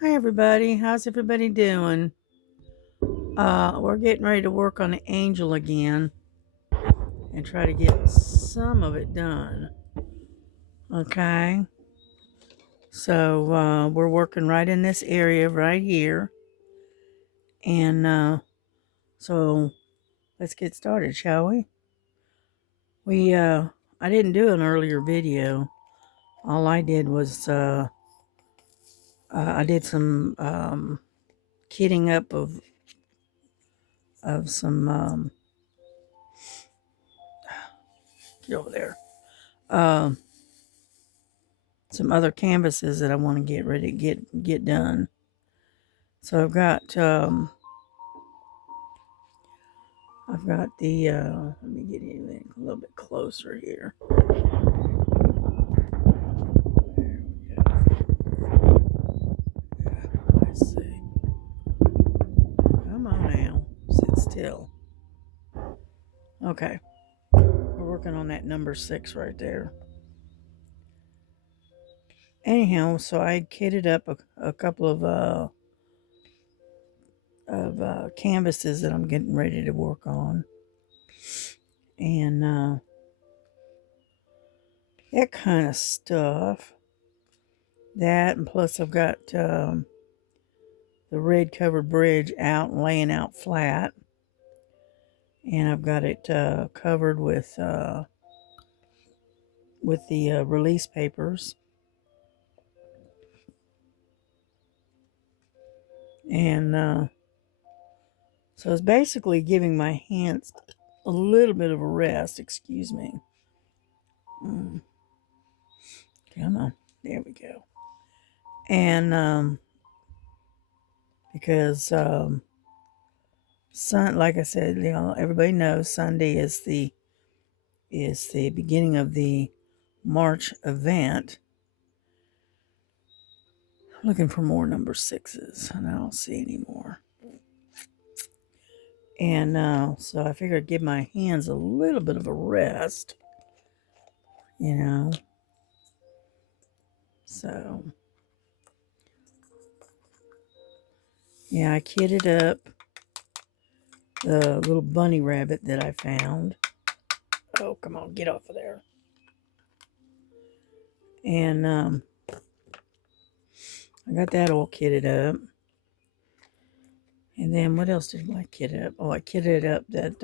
Hi everybody, how's everybody doing? We're getting ready to work on the angel again and try to get some of it done. Okay, so we're working right in this area right here, and so let's get started, shall we? I didn't do an earlier video. All I did was I did some kitting up of some get over there. Um some other canvases that I want to get ready to get done. So I've got the let me get in a little bit closer here. There we go. Let's see. Come on now, sit still. Okay, we're working on that number 6 right there. Anyhow, so I kitted up a couple of canvases that I'm getting ready to work on, and that kind of stuff. That, and plus I've got the red covered bridge out and laying out flat, and I've got it covered with the release papers, and so it's basically giving my hands a little bit of a rest. Excuse me. Come on, there we go. And because like I said, everybody knows Sunday is the beginning of the March event. I'm looking for more number 6s, and I don't see any more. And so I figured I'd give my hands a little bit of a rest, you know. So, yeah, I kitted up the little bunny rabbit that I found. Oh, come on, get off of there. And I got that all kitted up. And then what else did I kit up? Oh, I kitted up that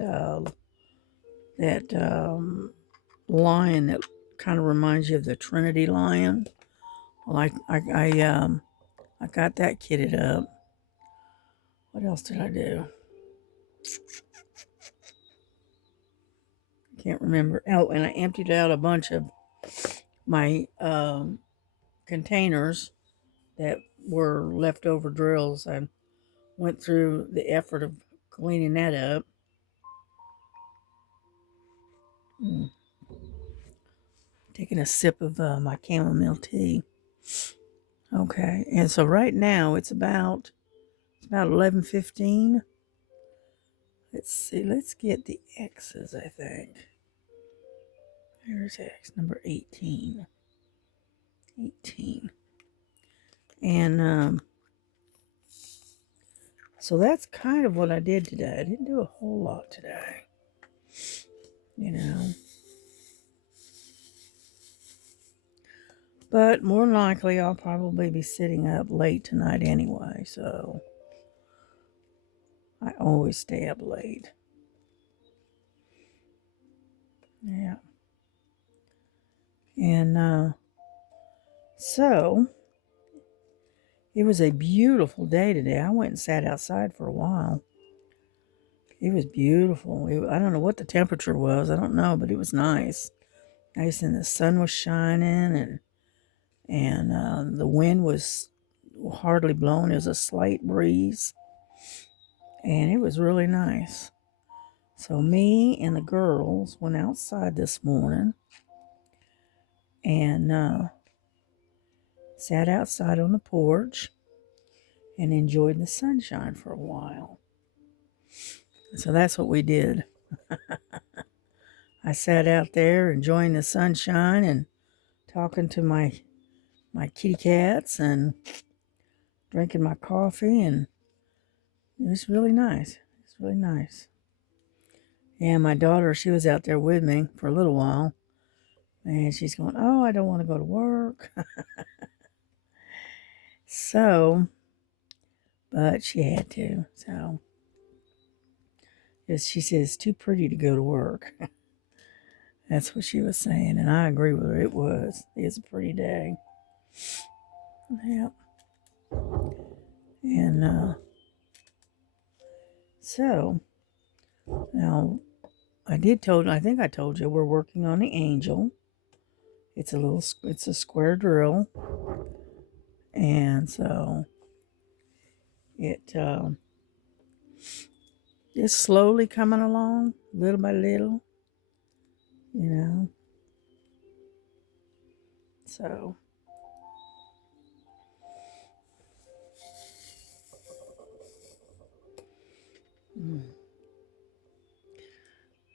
lion that kind of reminds you of the Trinity lion. Well, I got that kitted up. What else did I do? Can't remember. Oh, and I emptied out a bunch of my containers that were leftover drills. I went through the effort of cleaning that up. Mm. Taking a sip of my chamomile tea. Okay, and so right now it's about 11:15. Let's see. Let's get the X's. I think there's X number 18. 18. And so that's kind of what I did today. I didn't do a whole lot today, you know. But more than likely, I'll probably be sitting up late tonight anyway, so I always stay up late. Yeah. And so it was a beautiful day today. I went and sat outside for a while. It was beautiful. I don't know what the temperature was. I don't know, but it was nice. Nice, and the sun was shining, and the wind was hardly blowing. It was a slight breeze, and it was really nice. So me and the girls went outside this morning and sat outside on the porch and enjoyed the sunshine for a while. So that's what we did. I sat out there enjoying the sunshine and talking to my kitty cats, and drinking my coffee, and it was really nice. It's really nice. And my daughter, she was out there with me for a little while, and she's going, "Oh, I don't want to go to work." So, but she had to. So, she says it's too pretty to go to work. That's what she was saying, and I agree with her. It was. It's a pretty day. Yep. And so now I think I told you we're working on the angel. It's a square drill, and so it is slowly coming along, little by little, you know. So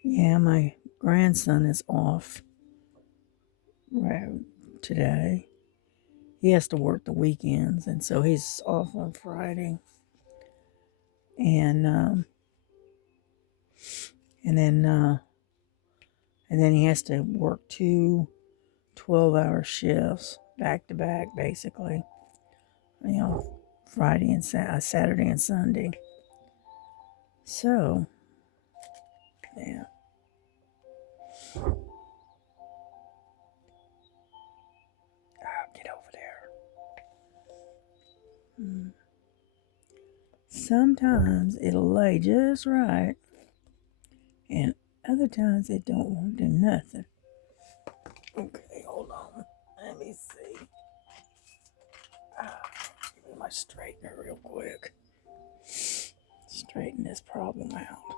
yeah, my grandson is off right today. He has to work the weekends, and so he's off on Friday. And and then and then he has to work 2 12-hour shifts back to back, basically. You know, Friday and Saturday and Sunday. So, yeah. Get over there. Sometimes it'll lay just right, and other times it don't want to do nothing. Okay, hold on. Let me see. Give me my straightener real quick. Straighten this problem out.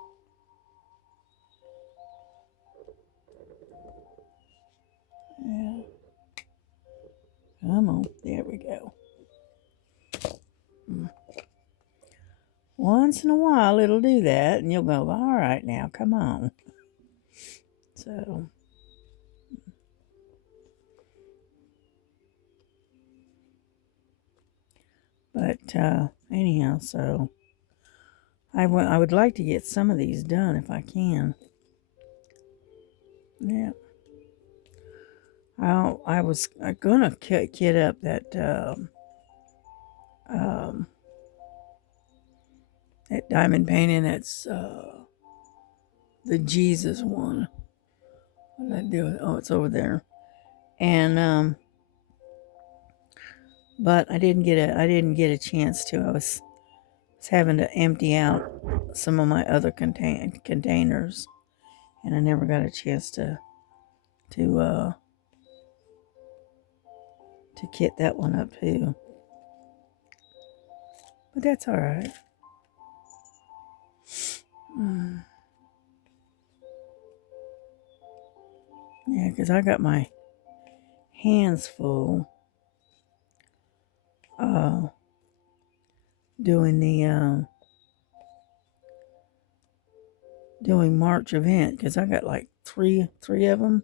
Yeah. Come on. There we go. Once in a while it'll do that, and you'll go, all right, now, come on. So, but anyhow, so I would like to get some of these done if I can. Yeah. I was gonna kit up that that diamond painting. That's the Jesus one. What did I do? Oh, it's over there. And but I didn't get a chance to. I was having to empty out some of my other containers, and I never got a chance to kit that one up too. But that's all right. Yeah, because I got my hands full doing the doing March event, because I got like three of them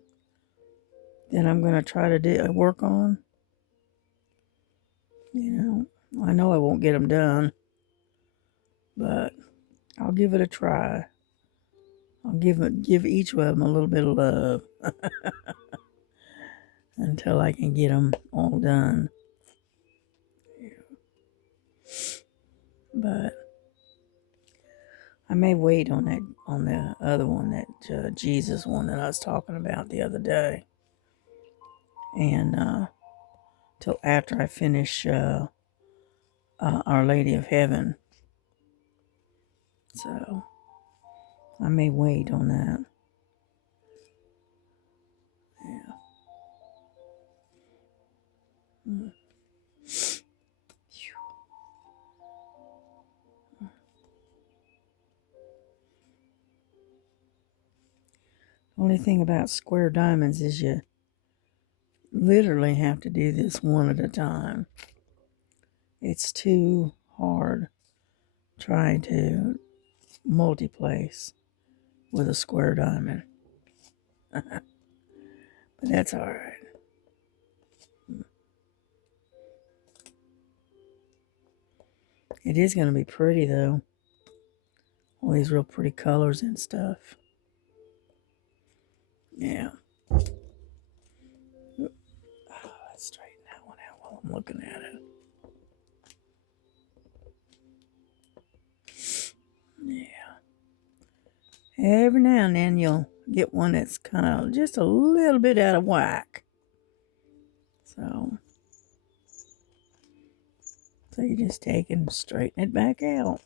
that I'm gonna try to work on. You know, I know I won't get them done, but I'll give it a try. I'll give each of them a little bit of love until I can get them all done. But I may wait on the other one, that Jesus one that I was talking about the other day, and till after I finish Our Lady of Heaven. So I may wait on that. Yeah. Only thing about square diamonds is you literally have to do this one at a time. It's too hard trying to multi-place with a square diamond. But that's all right. It is going to be pretty, though. All these real pretty colors and stuff. Yeah. Oh, let's straighten that one out while I'm looking at it. Yeah. Every now and then you'll get one that's kind of just a little bit out of whack. So you just take and straighten it back out.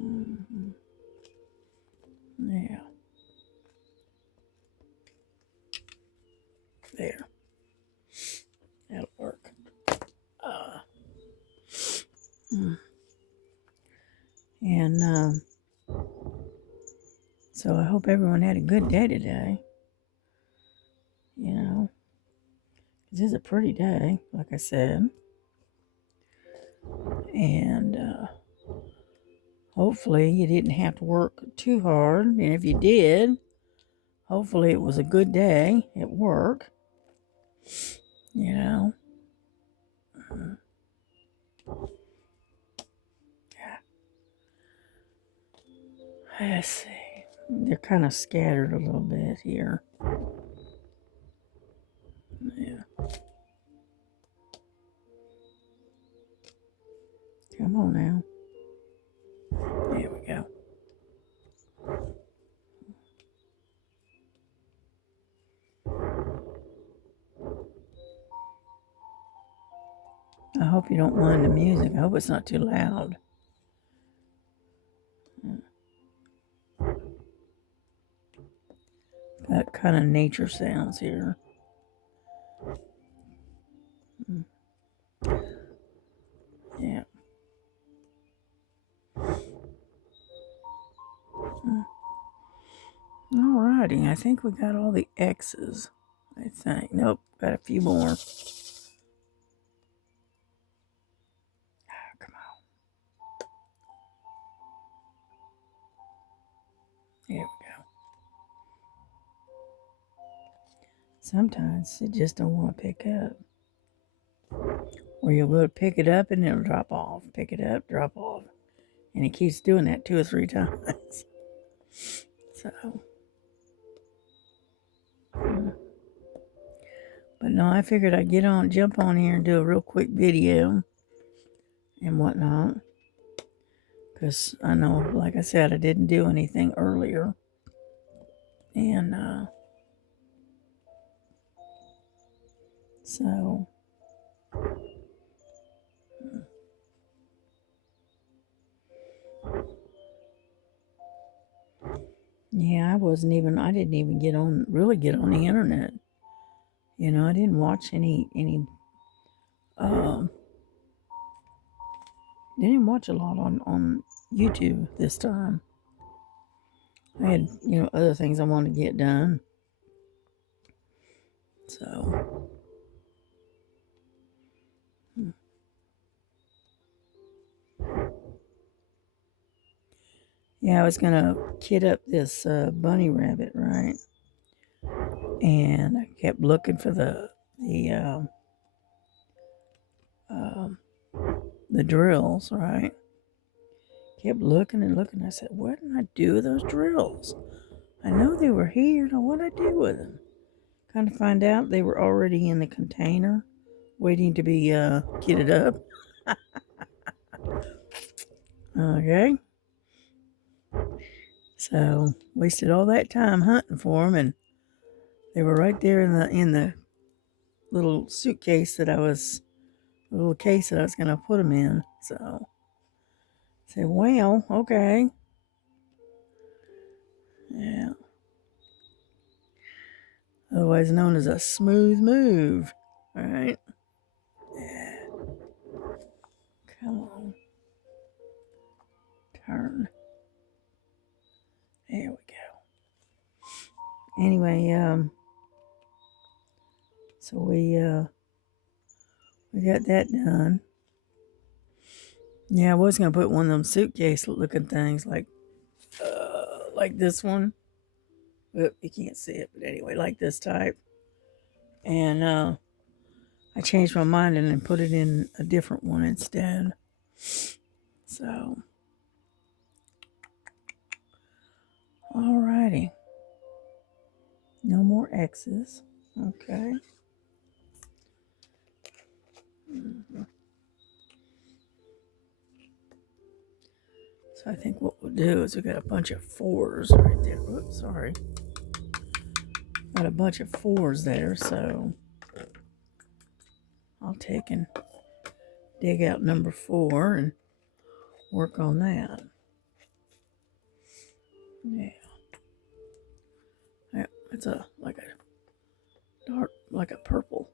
Mm-hmm. Yeah. There. That'll work. And so I hope everyone had a good day today. You know, this is a pretty day, like I said. And hopefully you didn't have to work too hard. And if you did, hopefully it was a good day at work. You know. Let's see. They're kind of scattered a little bit here. Yeah. Come on now. There we go. I hope you don't mind the music. I hope it's not too loud. Got kind of nature sounds here. Yeah. Alrighty, I think we got all the X's. I think. Nope, got a few more. Come on. There we go. Sometimes it just don't want to pick up. Or you'll go to pick it up and it'll drop off. Pick it up, drop off. And it keeps doing that 2 or 3 times. So. But no, I figured I'd jump on here and do a real quick video and whatnot. Because I know, like I said, I didn't do anything earlier. And, so. Yeah, I didn't even really get on the internet. You know, I didn't watch didn't watch a lot on YouTube this time. I had, other things I wanted to get done. So. Yeah, I was going to kit up this bunny rabbit, right? And I kept looking for the drills, right? Kept looking and looking. I said, what did I do with those drills? I know they were here. Now, what did I do with them? Kind of find out they were already in the container, waiting to be kitted up. Okay. So wasted all that time hunting for them, and they were right there in the little case that I was going to put them in. So I said, well, okay. Yeah. Otherwise known as a smooth move. All right. Yeah. Come on. Turn. There we go. Anyway, so we got that done. Yeah, I was gonna put one of them suitcase looking things like this one. Oop, you can't see it, but anyway, like this type. And I I changed my mind and then put it in a different one instead. So, alrighty. No more X's. Okay. So I think what we'll do is we got a bunch of 4s right there. Oops, sorry. Got a bunch of 4s there, so I'll take and dig out number 4 and work on that. Yeah. Yeah, it's like a dark, like a purple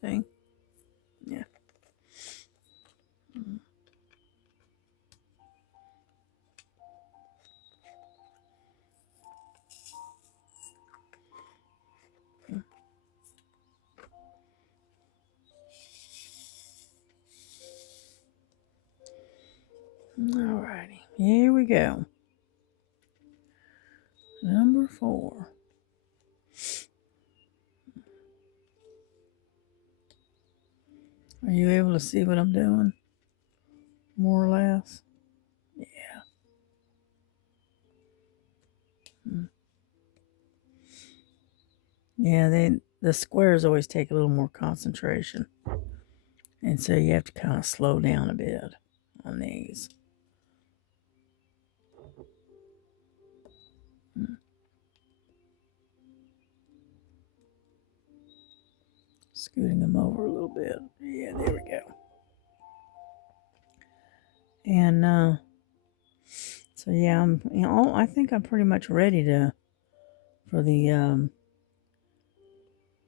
thing. Yeah. Alrighty, here we go. Number 4. Are you able to see what I'm doing? More or less? Yeah. Yeah, the squares always take a little more concentration. And so you have to kind of slow down a bit on these. Scooting them over a little bit. Yeah, there we go. And so yeah, I think I'm pretty much ready for the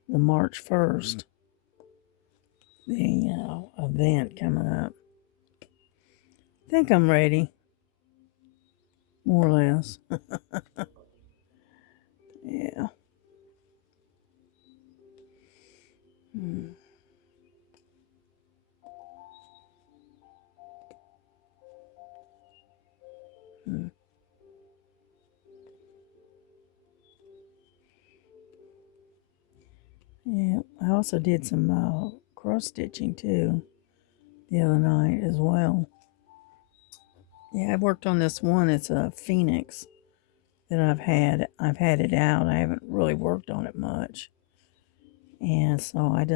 March 1st, the event coming up. I think I'm ready, more or less. Yeah. Hmm. Hmm. Yeah, I also did some cross stitching too the other night as well. Yeah, I worked on this one. It's a phoenix that I've had it out. I haven't really worked on it much. And so I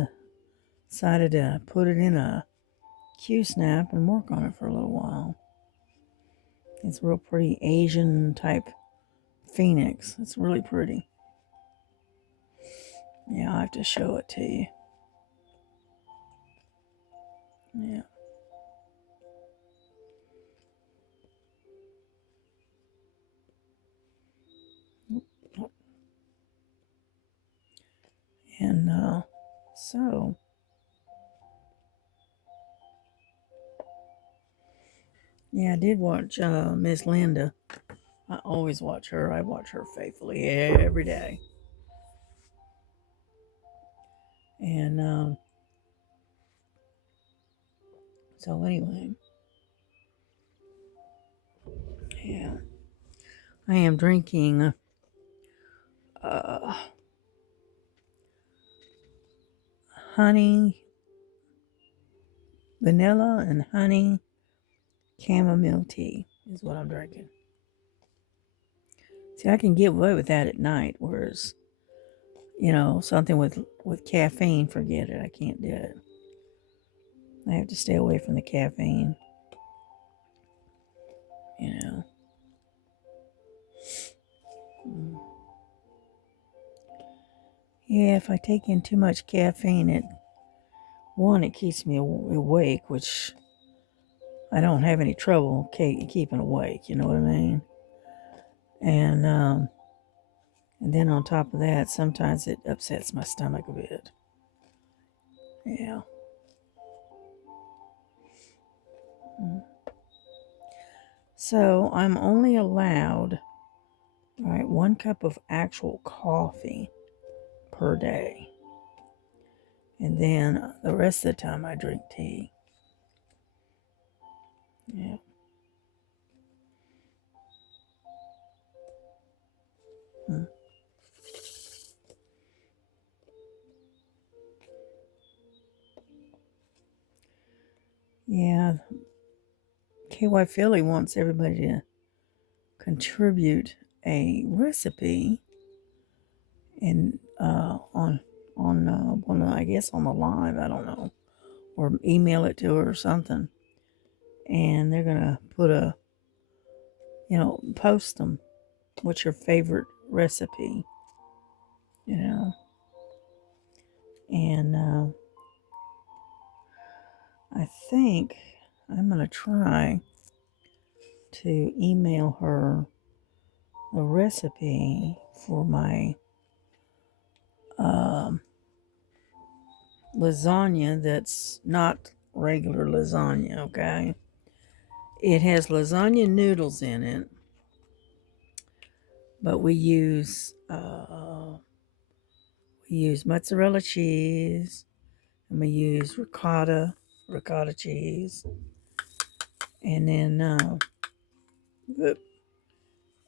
decided to put it in a Q-snap and work on it for a little while. It's a real pretty Asian type phoenix. It's really pretty. Yeah, I'll have to show it to you. Yeah. And so, yeah, I did watch Miss Linda. I always watch her. I watch her faithfully every day. And so anyway, yeah, I am drinking uh, honey, vanilla and honey chamomile tea is what I'm drinking. See, I can get away with that at night, whereas, something with caffeine, forget it. I can't do it. I have to stay away from the caffeine, you know. Yeah, if I take in too much caffeine, it keeps me awake, which I don't have any trouble keeping awake, you know what I mean? And then on top of that, sometimes it upsets my stomach a bit. Yeah. So I'm only allowed, 1 cup of actual coffee per day. And then the rest of the time I drink tea. Yeah. Hmm. Yeah, KY Philly wants everybody to contribute a recipe and on one, I guess on the live, I don't know, or email it to her or something, and they're gonna put post them. What's your favorite recipe? You know, and I think I'm gonna try to email her the recipe for my um, lasagna that's not regular lasagna, okay? It has lasagna noodles in it, but we use mozzarella cheese, and we use ricotta cheese, and then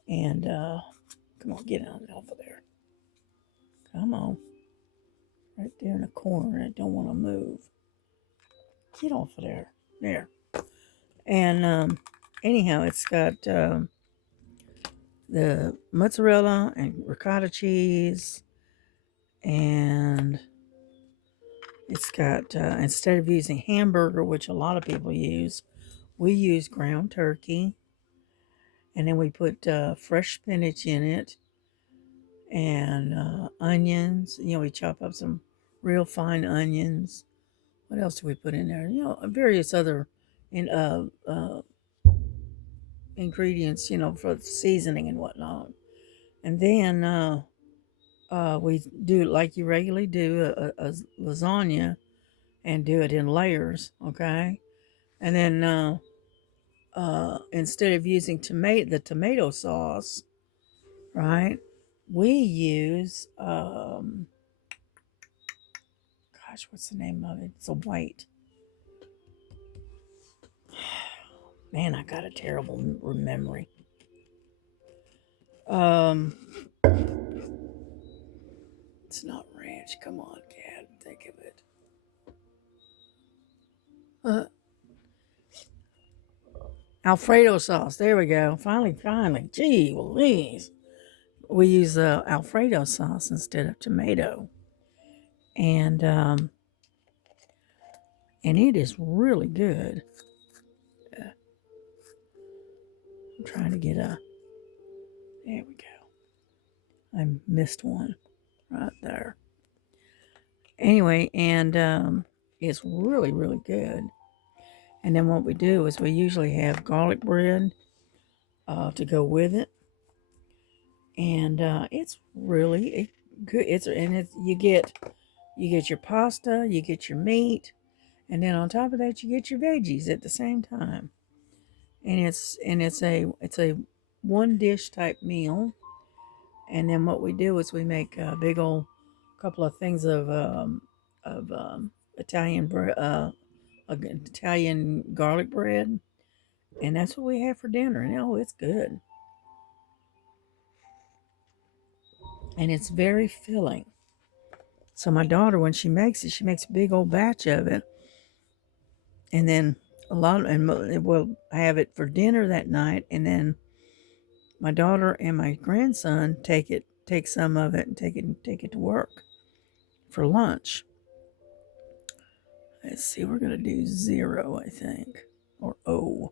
and come on, get on off of there. Come on, right there in the corner. I don't want to move. Get off of there. There. And anyhow, it's got the mozzarella and ricotta cheese, and it's got instead of using hamburger, which a lot of people use, we use ground turkey, and then we put fresh spinach in it and onions. We chop up some real fine onions. What else do we put in there? Various other in ingredients. For the seasoning and whatnot. And then we do like you regularly do a lasagna, and do it in layers, okay? And then instead of using the tomato sauce, right? We use gosh, what's the name of it? It's a white. Man, I got a terrible memory. It's not ranch. Come on, Cat, think of it. Alfredo sauce. There we go. Finally. Gee, Louise. We use Alfredo sauce instead of tomato, and it is really good. I'm trying to get a. There we go. I missed one right there. Anyway, and it's really, really good. And then what we do is we usually have garlic bread to go with it, and it's really good. You get your pasta, you get your meat, and then on top of that you get your veggies at the same time. And it's a one dish type meal. And then what we do is we make a big old couple of things of Italian bread, Italian garlic bread, and that's what we have for dinner. And it's good, and it's very filling. So my daughter, when she makes it, she makes a big old batch of it, and then we'll have it for dinner that night, and then my daughter and my grandson take some of it and take it to work for lunch. Let's see, we're gonna do 0, I think, or O.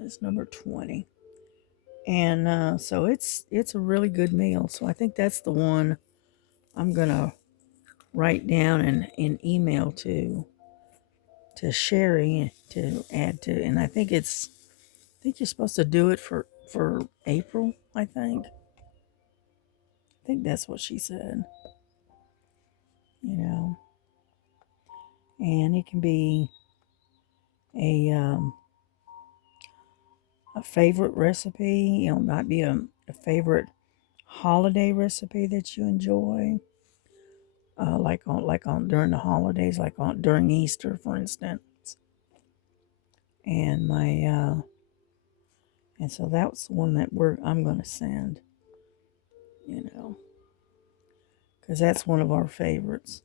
That's number 20, and so it's a really good meal. So I think that's the one I'm gonna write down and email to Sherry to add to, and I think you're supposed to do it for April. I think that's what she said. You know, and it can be a a favorite recipe. Might be a favorite holiday recipe that you enjoy. Like on during the holidays, like on during Easter, for instance. And my and so that's the one that I'm going to send. You know, because that's one of our favorites.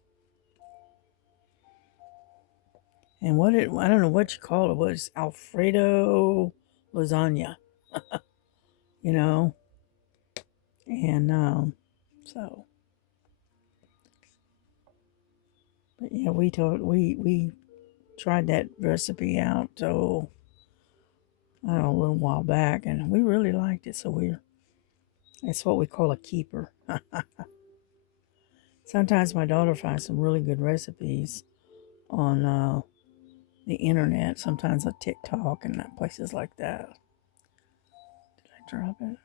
And I don't know what you call it. What is Alfredo lasagna? You know, and so, but yeah, we tried that recipe out. So I don't know, a little while back, and we really liked it. So it's what we call a keeper. Sometimes my daughter finds some really good recipes on the internet, sometimes on TikTok and places like that. Did I drop it?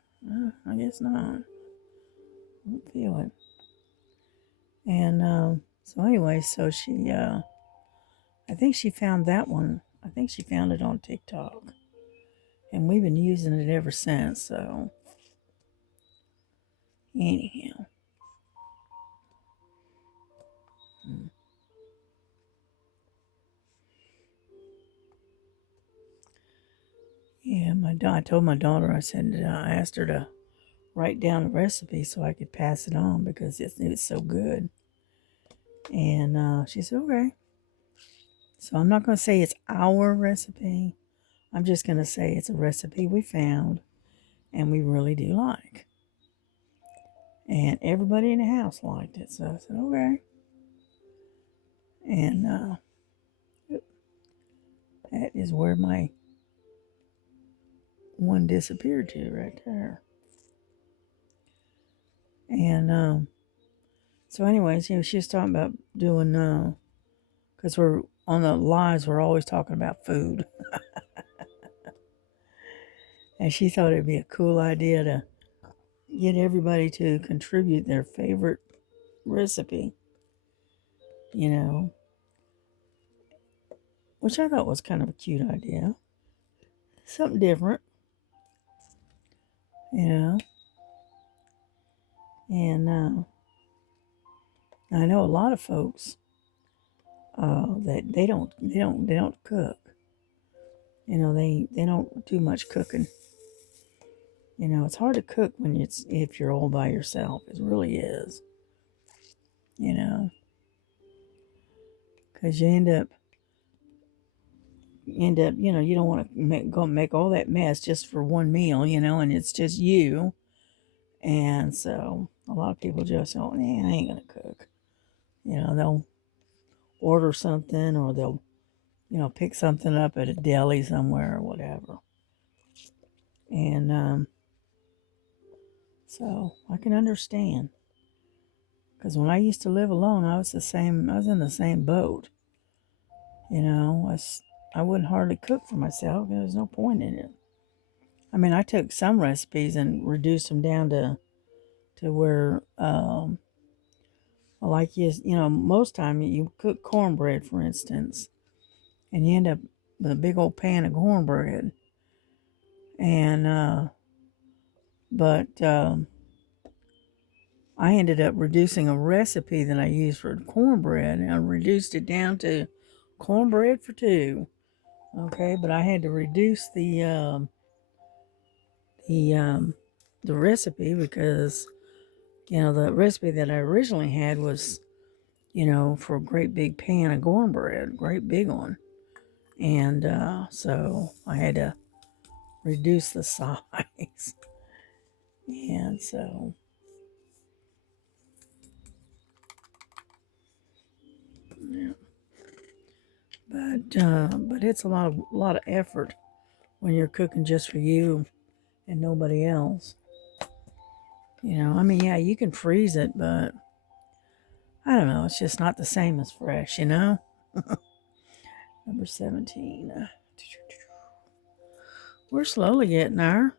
I guess not. I don't feel it. And so anyway, so she, I think she found that one. I think she found it on TikTok. And we've been using it ever since. So anyhow. Mm. Yeah, I told my daughter, I said, I asked her to write down a recipe so I could pass it on because it was so good. And she said, okay. So I'm not going to say it's our recipe. I'm just going to say it's a recipe we found and we really do like. And everybody in the house liked it. So I said, okay. And that is where my one disappeared to right there. And so anyways, she was talking about doing, because we're on the lives, we're always talking about food. And she thought it'd be a cool idea to get everybody to contribute their favorite recipe, you know, which I thought was kind of a cute idea. Something different, you know. And I know a lot of folks that they don't cook. You know, they don't do much cooking. You know, it's hard to cook if you're all by yourself. It really is. You know, because you end up, you know, you don't want to go make all that mess just for one meal, you know, and it's just you. And so a lot of people just go, I ain't gonna cook. You know, they'll order something or they'll, you know, pick something up at a deli somewhere or whatever. And so I can understand. Because when I used to live alone, I was in the same boat. You know, I wouldn't hardly cook for myself. There was no point in it. I mean, I took some recipes and reduced them down to where, like you know, most time you cook cornbread, for instance, and you end up with a big old pan of cornbread. And but I ended up reducing a recipe that I used for cornbread, and I reduced it down to cornbread for two. Okay, but I had to reduce the um, the recipe because you know the recipe that I originally had was, you know, for a great big pan of cornbread, great big one, and so I had to reduce the size, and so yeah. But it's a lot of effort when you're cooking just for you and nobody else. You know, I mean, yeah, you can freeze it, but I don't know. It's just not the same as fresh, you know? Number 17. We're slowly getting there.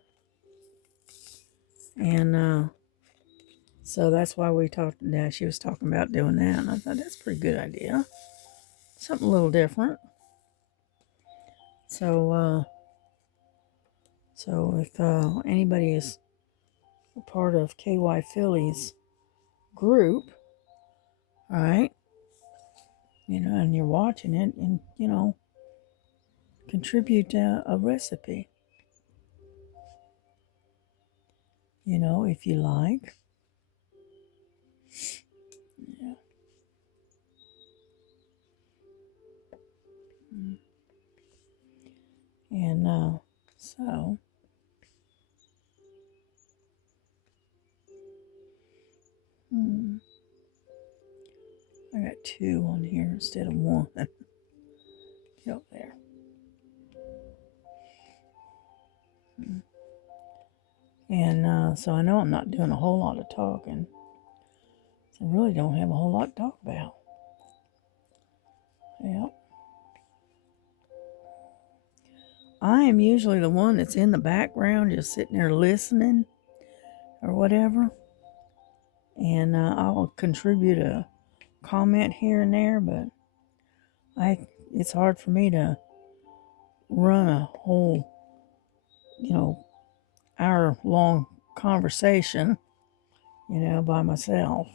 And so that's why she was talking about doing that. And I thought that's a pretty good idea. Something a little different. So, so if anybody is a part of KY Philly's group, all right, you know, and you're watching it and, you know, contribute a recipe, you know, if you like. Yeah. And so I got 2 on here instead of 1. Get up there. And so I know I'm not doing a whole lot of talking. So I really don't have a whole lot to talk about. Yep. I am usually the one that's in the background just sitting there listening or whatever. And I'll contribute a comment here and there, but it's hard for me to run a whole, hour-long conversation, by myself.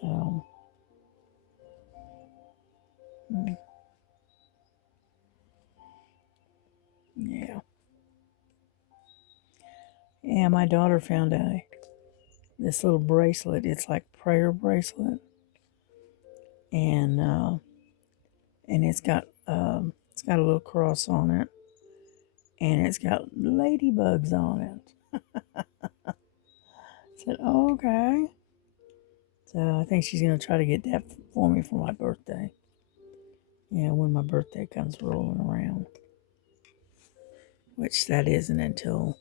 So, yeah. Yeah, my daughter found this little bracelet. It's like a prayer bracelet, and it's got a little cross on it, and it's got ladybugs on it. I said, oh, okay. So I think she's gonna try to get that for me for my birthday. When my birthday comes rolling around, which that isn't until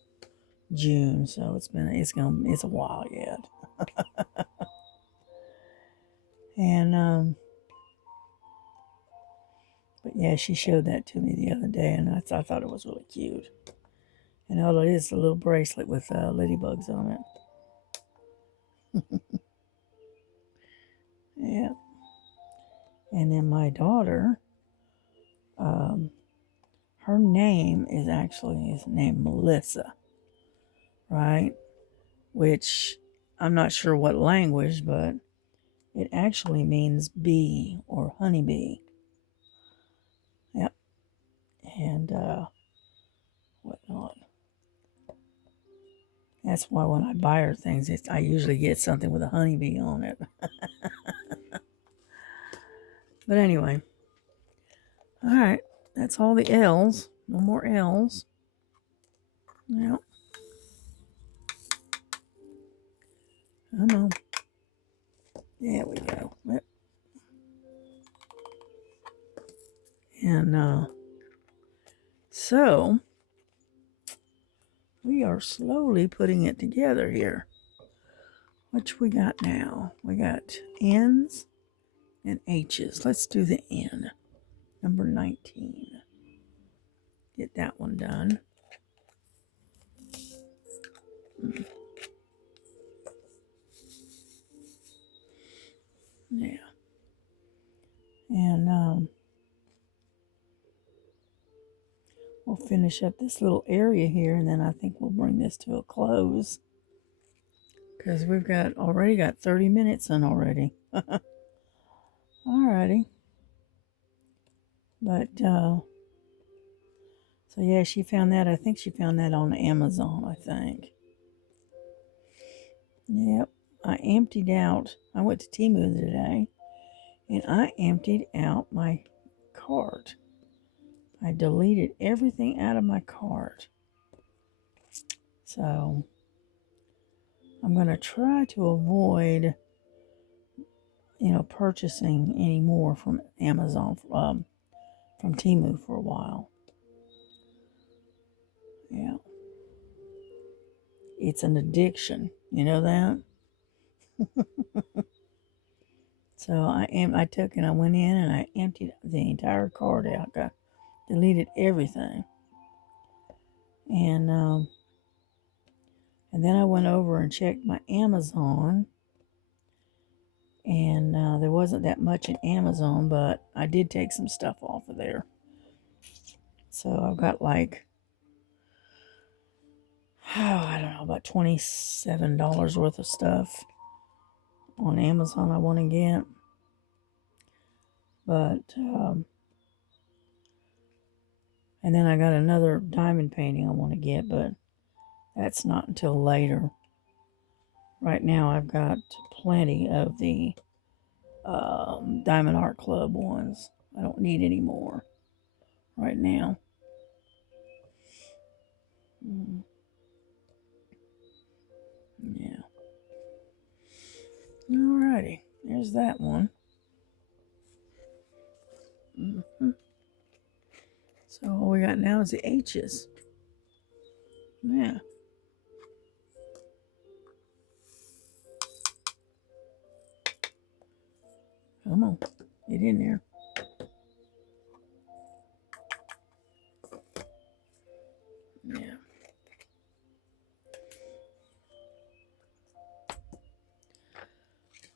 June, so it's a while yet. And but yeah, she showed that to me the other day, and I thought it was really cute. And all it is a little bracelet with ladybugs on it. Yeah. And then my daughter, her name is named Melissa, right? Which I'm not sure what language, but it actually means bee or honeybee. Yep. And whatnot. That's why when I buy her things, I usually get something with a honeybee on it. But anyway, all right, that's all the L's. No more L's. Yep. I know. There we go. Yep. And so we are slowly putting it together here. What we got now? We got N's and H's. Let's do the N. Number 19. Get that one done. Yeah. And we'll finish up this little area here, and then I think we'll bring this to a close. Because we've already got 30 minutes in already. Alrighty. But, so yeah, she found that. I think she found that on Amazon, I think. Yep. I emptied out. I went to Temu today, and I emptied out my cart. I deleted everything out of my cart. So I'm going to try to avoid, purchasing any more from Amazon, from Temu for a while. Yeah. It's an addiction. You know that? So I took and I went in and I emptied the entire cart out. I deleted everything. And then I went over and checked my Amazon. And there wasn't that much in Amazon, but I did take some stuff off of there. So I've got I don't know, about $27 worth of stuff on Amazon I want to get. But, and then I got another diamond painting I want to get, but that's not until later. Right now I've got plenty of the Diamond Art Club ones. I don't need any more right now. Yeah. Alrighty. There's that one. So all we got now is the H's. Yeah. Come on. Get in there. Yeah.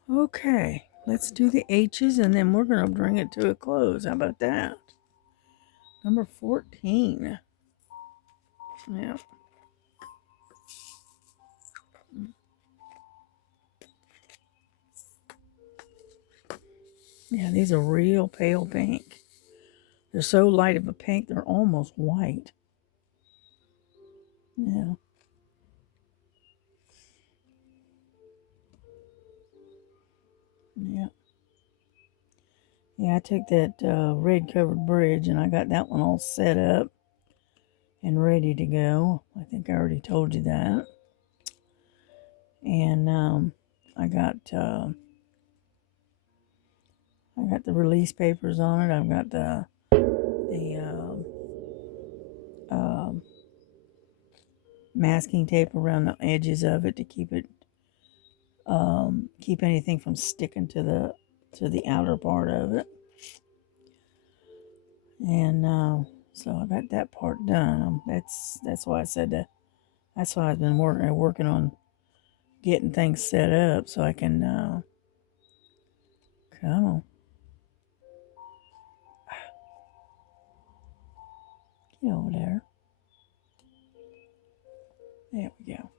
Okay. Let's do the H's and then we're going to bring it to a close. How about that? Number 14. Yeah. Yeah, these are real pale pink. They're so light of a pink, they're almost white. Yeah. Yeah. Yeah, I took that red covered bridge and I got that one all set up and ready to go. I think I already told you that. And I got the release papers on it. I've got the masking tape around the edges of it to keep it keep anything from sticking to the outer part of it. And so I got that part done. That's why I said that. That's why I've been working on getting things set up so I can come on, get over there. There we go.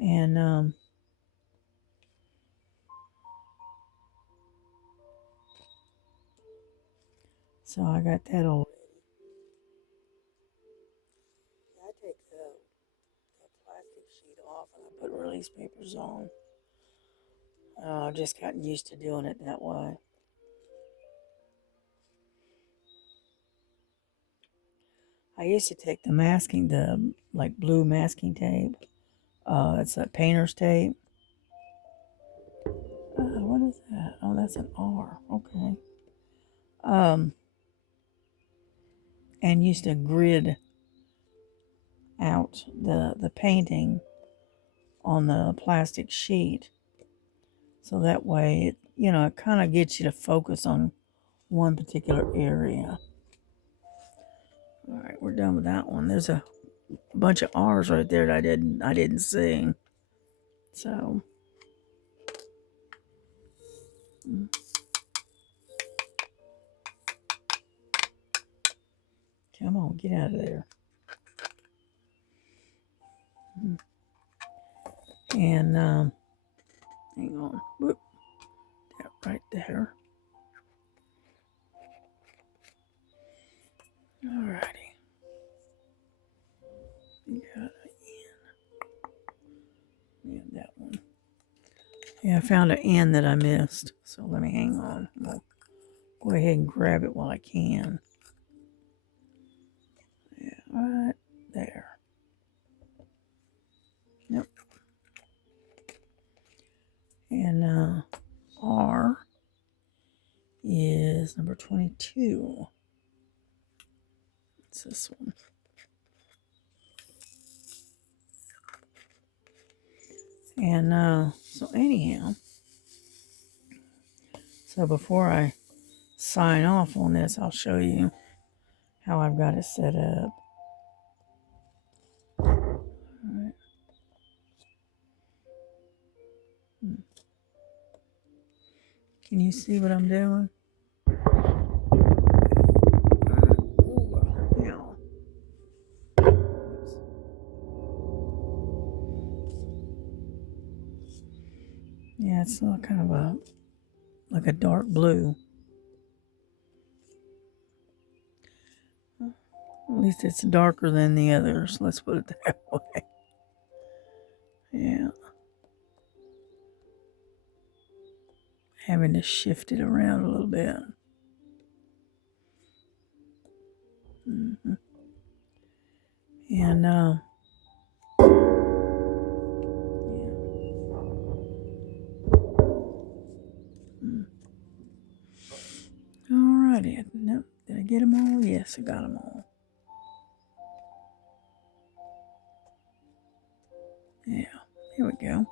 And so I got that all. I take the plastic sheet off and I put release papers on. I've just gotten used to doing it that way. I used to take the like blue masking tape. It's a painter's tape. What is that? Oh, that's an R. Okay. And used to grid out the painting on the plastic sheet, so that way it kind of gets you to focus on one particular area. All right, we're done with that one. There's a bunch of R's right there that I didn't see. So come on, get out of there. And hang on. Whoop. That right there. Alrighty. Got yeah, that one. Yeah, I found an N that I missed. So let me hang on. I'll go ahead and grab it while I can. Yeah, right there. Yep. And R is number 22. It's this one. And so anyhow, so before I sign off on this, I'll show you how I've got it set up. All right. Can you see what I'm doing? Yeah, it's kind of like a dark blue. At least it's darker than the others. Let's put it that way. Yeah. Having to shift it around a little bit. Mm-hmm. And alrighty. Nope. Did I get them all? Yes, I got them all. Yeah. Here we go.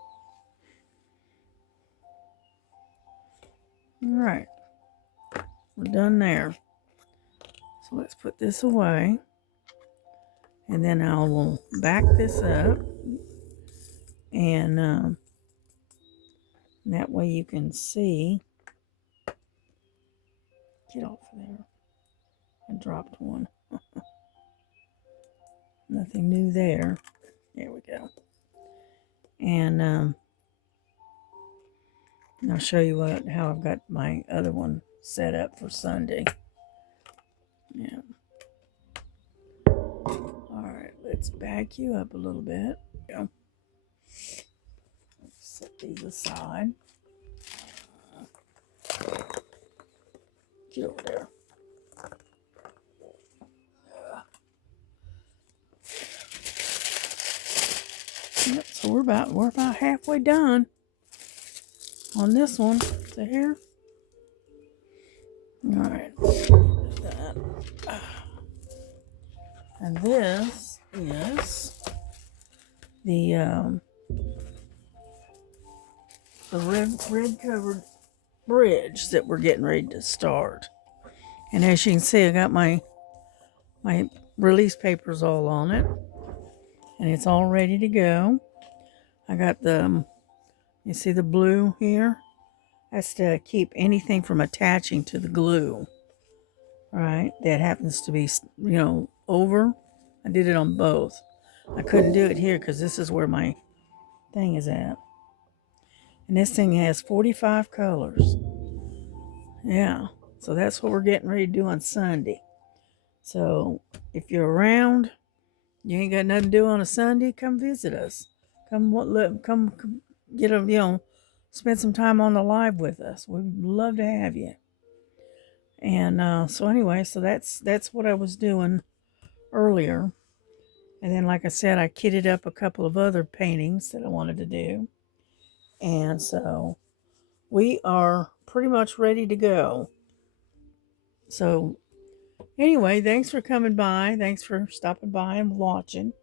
All right. We're done there. So let's put this away. And then I will back this up. And that way you can see. Get off of there. I dropped one. Nothing new there. There we go. And I'll show you how I've got my other one set up for Sunday. Yeah. All right, let's back you up a little bit. Go. Set these aside. Get over there. Yep, so we're about halfway done on this one. So here. All right. And this is the red covered bridge that we're getting ready to start. And as you can see, I got my release papers all on it, and it's all ready to go. I got you see the blue here? That's to keep anything from attaching to the glue, right? That happens to be, over. I did it on both. I couldn't do it here because this is where my thing is at. And this thing has 45 colors. Yeah, so that's what we're getting ready to do on Sunday. So if you're around, you ain't got nothing to do on a Sunday, come visit us. Come get spend some time on the live with us. We'd love to have you. And so anyway, so that's what I was doing earlier. And then, like I said, I kitted up a couple of other paintings that I wanted to do. And so we are pretty much ready to go. So anyway, thanks for coming by. Thanks for stopping by and watching.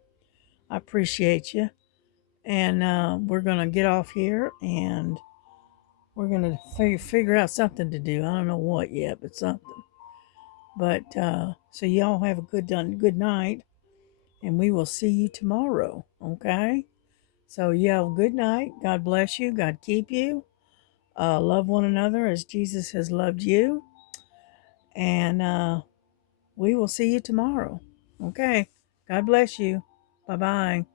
I appreciate you. And we're going to get off here and we're going to figure out something to do. I don't know what yet, but something. But so y'all have a good night, and we will see you tomorrow. Okay? So yeah, good night. God bless you. God keep you. Love one another as Jesus has loved you. And we will see you tomorrow. Okay? God bless you. Bye-bye.